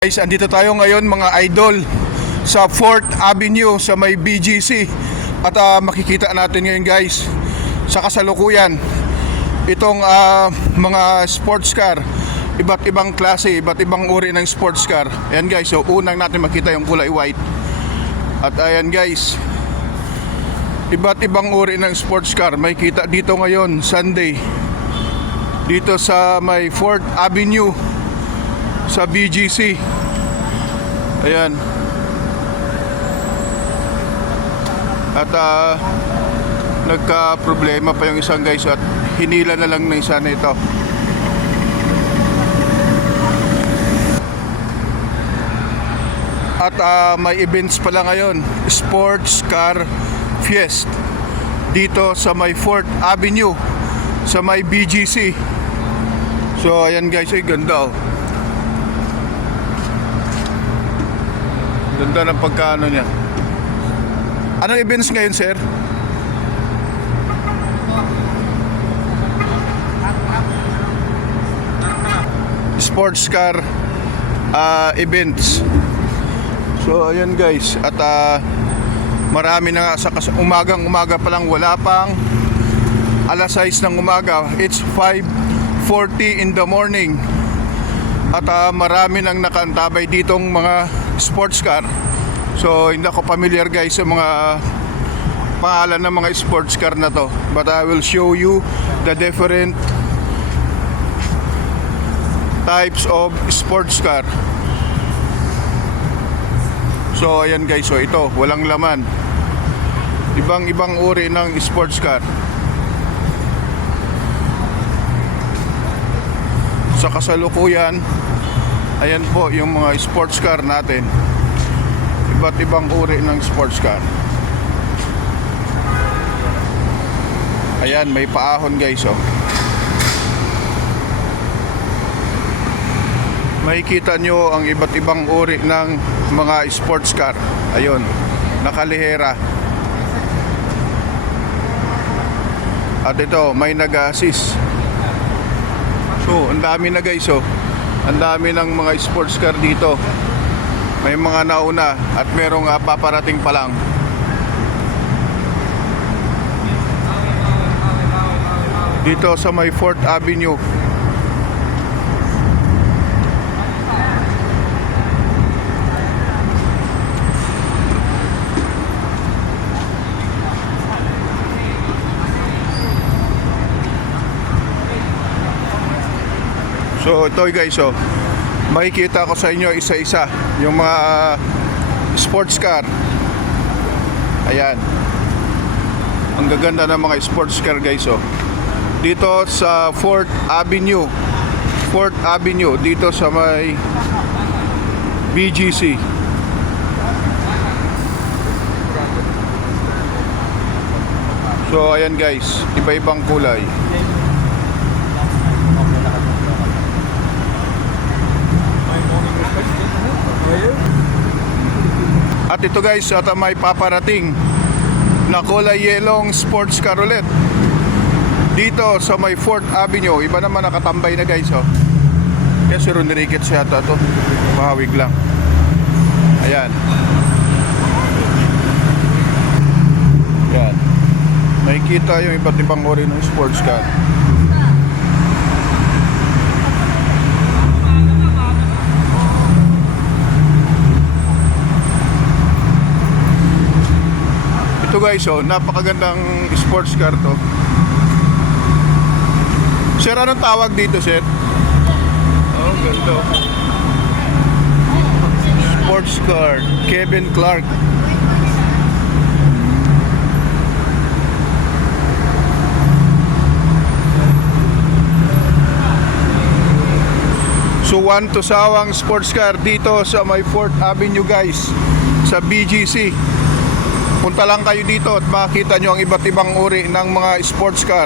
Guys, andito tayo ngayon mga idol sa 4th Avenue sa may BGC. At makikita natin ngayon guys sa kasalukuyan itong mga sports car. Iba't ibang klase, iba't ibang uri ng sports car. Ayan guys, so unang natin makita yung kulay white. At ayan guys, iba't ibang uri ng sports car. May kita dito ngayon, Sunday, dito sa may 4th Avenue sa BGC. Ayan. At nagka-problema pa yung isang guys at hinila na lang ng isa nito. At may events pala ngayon, Sports Car Fiest dito sa may 4th Avenue sa may BGC. So ayan guys, ay ganda oh. Ganda ng pagkaano niya. Anong events ngayon, sir? Sports car events. So ayan guys, at marami na nga sa umaga pa lang, wala pang alas 6 ng umaga. It's 5:40 in the morning. At marami nang nakaantabay ditong mga sports car. So hindi ako familiar guys sa mga pangalan ng mga sports car na to, but I will show you the different types of sports car. So ayan guys, so ito walang laman, ibang uri ng sports car. Sa kasalukuyan, ayan po yung mga sports car natin. Iba't ibang uri ng sports car. Ayan, may paahon guys oh. Makikita nyo ang iba't ibang uri ng mga sports car. Ayun, nakalihera. At ito, may nag-assist. So, ang dami na guys oh. Ang dami ng mga sports car dito. May mga nauna at merong paparating pa lang. Dito sa may 4th Avenue. So ito guys oh, makikita ko sa inyo isa-isa yung mga sports car. Ayan, ang gaganda ng mga sports car guys oh. Dito sa 4th Avenue, 4th Avenue dito sa may BGC. So ayan guys, iba-ibang kulay. At ito guys, at may paparating na kulay yelong sports car ulit dito sa may 4th Avenue. Iba naman nakatambay na guys oh. Yes, si Ronnie Ricketts yata to. Mahawig lang. Ayan. Ayan. Nakikita yung iba't ibang uri ng sports car. Ito guys oh, napakagandang sports car to. Sir, anong tawag dito sir? Oh, ganda. Sports car, Kevin Clark. So one to sawang sports car dito sa may 4th Avenue guys, sa BGC. Punta lang kayo dito at makita nyo ang iba't ibang uri ng mga sports car.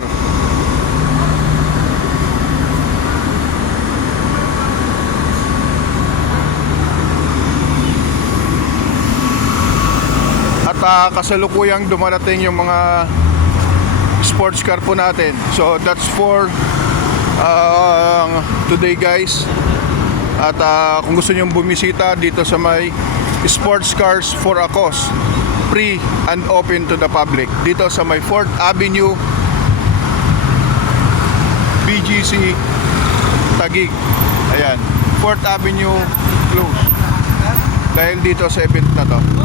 At kasalukuyang dumarating yung mga sports car po natin. So that's for today guys. At kung gusto nyo bumisita dito sa may Sports Cars for a Cause, free and open to the public dito sa may 4th Avenue, BGC, Taguig. Ayan, 4th Avenue close dahil dito sa event na to.